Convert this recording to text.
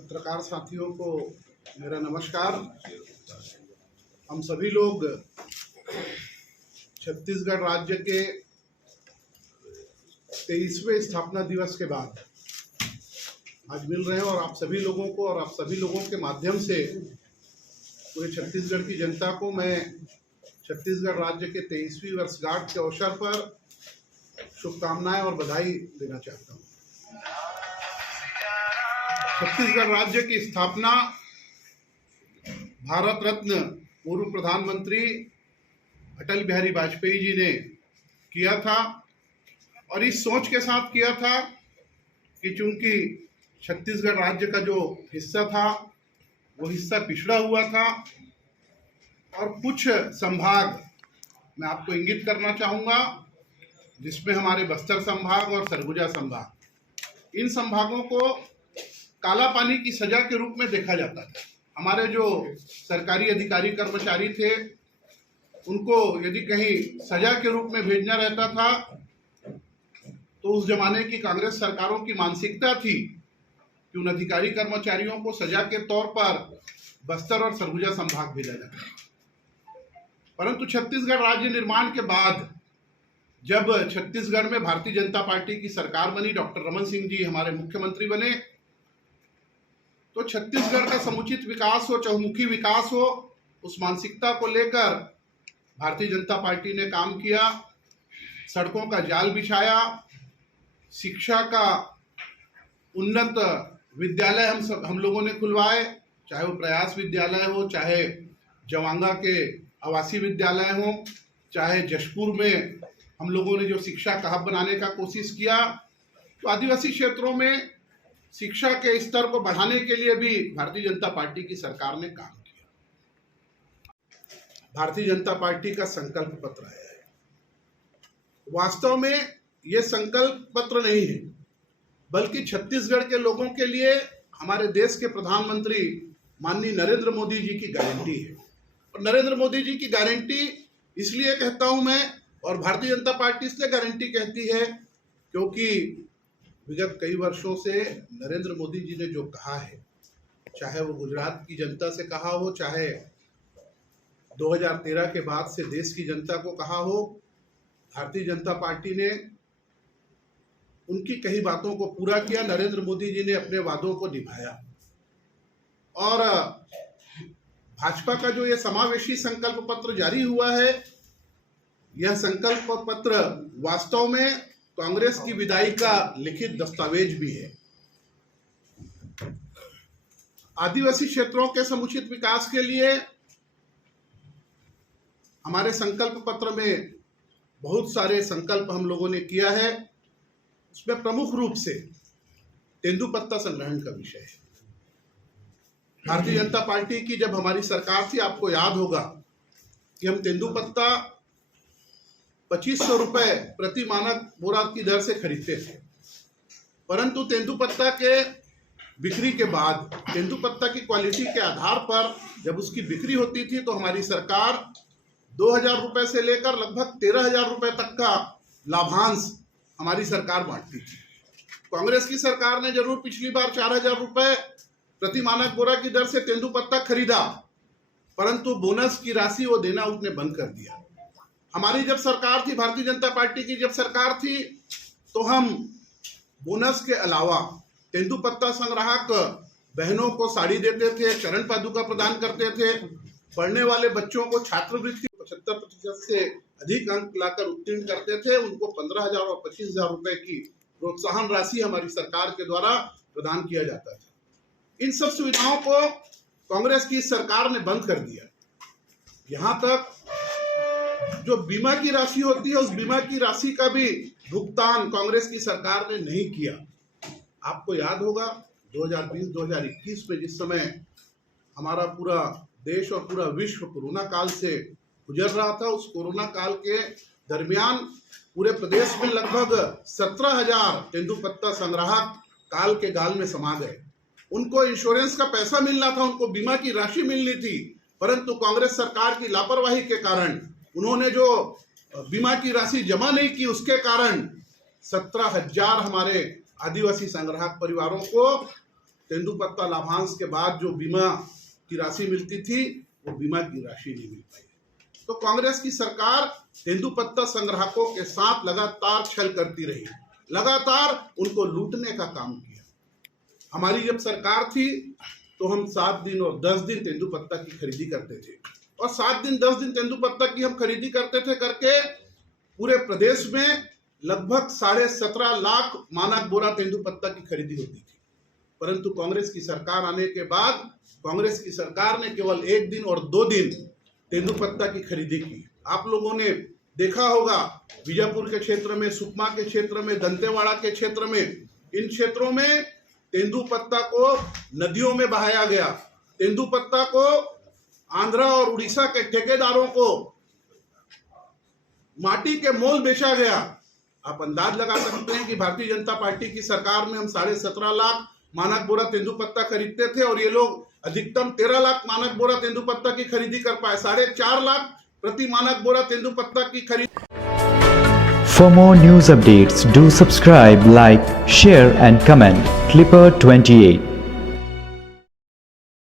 पत्रकार साथियों को मेरा नमस्कार। हम सभी लोग छत्तीसगढ़ राज्य के 23वें स्थापना दिवस के बाद आज मिल रहे हैं और आप सभी लोगों को और आप सभी लोगों के माध्यम से पूरे छत्तीसगढ़ की जनता को मैं छत्तीसगढ़ राज्य के 23वीं वर्षगांठ के अवसर पर शुभकामनाएं और बधाई देना चाहता हूं। छत्तीसगढ़ राज्य की स्थापना भारत रत्न पूर्व प्रधानमंत्री अटल बिहारी वाजपेयी जी ने किया था और इस सोच के साथ किया था कि चूंकि छत्तीसगढ़ राज्य का जो हिस्सा था वो हिस्सा पिछड़ा हुआ था और कुछ संभाग मैं आपको इंगित करना चाहूँगा जिसमें हमारे बस्तर संभाग और सरगुजा संभाग, इन संभागों को काला पानी की सजा के रूप में देखा जाता था। हमारे जो सरकारी अधिकारी कर्मचारी थे उनको यदि कहीं सजा के रूप में भेजना रहता था तो उस जमाने की कांग्रेस सरकारों की मानसिकता थी कि उन अधिकारी कर्मचारियों को सजा के तौर पर बस्तर और सरगुजा संभाग भेजा जाता। परंतु छत्तीसगढ़ राज्य निर्माण के बाद जब छत्तीसगढ़ में भारतीय जनता पार्टी की सरकार बनी, डॉक्टर रमन सिंह जी हमारे मुख्यमंत्री बने, तो छत्तीसगढ़ का समुचित विकास हो, चहुमुखी विकास हो, उस मानसिकता को लेकर भारतीय जनता पार्टी ने काम किया। सड़कों का जाल बिछाया, शिक्षा का उन्नत विद्यालय हम लोगों ने खुलवाए, चाहे वो प्रयास विद्यालय हो, चाहे जवांगा के आवासीय विद्यालय हो, चाहे जशपुर में हम लोगों ने जो शिक्षा का हब बनाने का कोशिश किया। तो आदिवासी क्षेत्रों में शिक्षा के स्तर को बढ़ाने के लिए भी भारतीय जनता पार्टी की सरकार ने काम किया। भारतीय जनता पार्टी का संकल्प पत्र है, वास्तव में ये संकल्प पत्र नहीं है बल्कि छत्तीसगढ़ के लोगों के लिए हमारे देश के प्रधानमंत्री माननीय नरेंद्र मोदी जी की गारंटी है। और नरेंद्र मोदी जी की गारंटी इसलिए कहता हूं मैं, और भारतीय जनता पार्टी इसलिए गारंटी कहती है क्योंकि विगत कई वर्षों से नरेंद्र मोदी जी ने जो कहा है, चाहे वो गुजरात की जनता से कहा हो, चाहे 2013 के बाद से देश की जनता को कहा हो, भारतीय जनता पार्टी ने उनकी कई बातों को पूरा किया। नरेंद्र मोदी जी ने अपने वादों को निभाया और भाजपा का जो ये समावेशी संकल्प पत्र जारी हुआ है, यह संकल्प पत्र वास्तव में कांग्रेस की विदाई का लिखित दस्तावेज भी है। आदिवासी क्षेत्रों के समुचित विकास के लिए हमारे संकल्प पत्र में बहुत सारे संकल्प हम लोगों ने किया है। उसमें प्रमुख रूप से तेंदुपत्ता संग्रहण का विषय है। भारतीय जनता पार्टी की जब हमारी सरकार थी, आपको याद होगा कि हम तेंदुपत्ता 2500 रुपए प्रति मानक बोरा की दर से खरीदते थे। परंतु तेंदुपत्ता के बिक्री के बाद, तेंदुपत्ता की क्वालिटी के आधार पर जब उसकी बिक्री होती थी तो हमारी सरकार 2000 रुपए से लेकर लगभग 13,000 रुपए तक का लाभांश हमारी सरकार बांटती थी। कांग्रेस की सरकार ने जरूर पिछली बार 4000 रुपए प्रति मानक बोरा की दर से तेंदुपत्ता खरीदा, परंतु बोनस की राशि वो देना उसने बंद कर दिया। हमारी जब सरकार थी, भारतीय जनता पार्टी की जब सरकार थी, तो हम बोनस के अलावा तेंदुपत्ता संग्राहक बहनों को साड़ी देते थे, चरण पादुका प्रदान करते थे, पढ़ने वाले बच्चों को छात्रवृत्ति 75% से अधिक अंक लाकर उत्तीर्ण करते थे, उनको 15,000 और 25,000 रुपए की प्रोत्साहन राशि हमारी सरकार के द्वारा प्रदान किया जाता था। इन सब सुविधाओं को कांग्रेस की सरकार ने बंद कर दिया। यहाँ तक जो बीमा की राशि होती है, उस बीमा की राशि का भी भुगतान कांग्रेस की सरकार ने नहीं किया। आपको याद होगा 2020-2021 में जिस समय हमारा पूरा देश और पूरा विश्व कोरोना काल से गुजर रहा था, उस कोरोना काल के दरमियान पूरे प्रदेश में लगभग 17,000 तेंदुपत्ता संग्राहक काल के गाल में समा गए। उनको इंश्योरेंस का पैसा मिलना था, उनको बीमा की राशि मिलनी थी, परंतु कांग्रेस सरकार की लापरवाही के कारण उन्होंने जो बीमा की राशि जमा नहीं की, उसके कारण 17,000 हमारे आदिवासी संग्राहक परिवारों को तेंदुपत्ता लाभांश के बाद जो बीमा की राशि मिलती थी वो बीमा की राशि नहीं मिल पाई। तो कांग्रेस की सरकार तेंदुपत्ता संग्राहकों के साथ लगातार छल करती रही, लगातार उनको लूटने का काम किया। हमारी जब सरकार थी तो हम 7 दिन और 10 दिन तेंदुपत्ता की खरीदी करते थे, और 7 दिन 10 दिन तेंदुपत्ता की हम खरीदी करते थे करके पूरे प्रदेश में लगभग 17.5 लाख मानक बोरा तेंदुपत्ता की खरीदी होती थी। परंतु कांग्रेस की सरकार आने के बाद कांग्रेस की सरकार ने केवल 1 दिन और 2 दिन तेंदुपत्ता की खरीदी की। आप लोगों ने देखा होगा बीजापुर के क्षेत्र में, सुकमा के क्षेत्र में, दंतेवाड़ा के क्षेत्र में, इन क्षेत्रों में तेंदुपत्ता को नदियों में बहाया गया। तेंदुपत्ता को आंध्रा और उड़ीसा के ठेकेदारों को माटी के मोल बेचा गया। आप अंदाज लगा सकते हैं कि भारतीय जनता पार्टी की सरकार में हम 17.5 लाख मानक बोरा तेंदुपत्ता खरीदते थे और ये लोग अधिकतम 13 लाख मानक बोरा तेंदुपत्ता की खरीदी कर पाए। 4.5 लाख प्रति मानक बोरा तेंदुपत्ता की खरीदी। For more news updates, do subscribe, like, share and comment. Clipper 28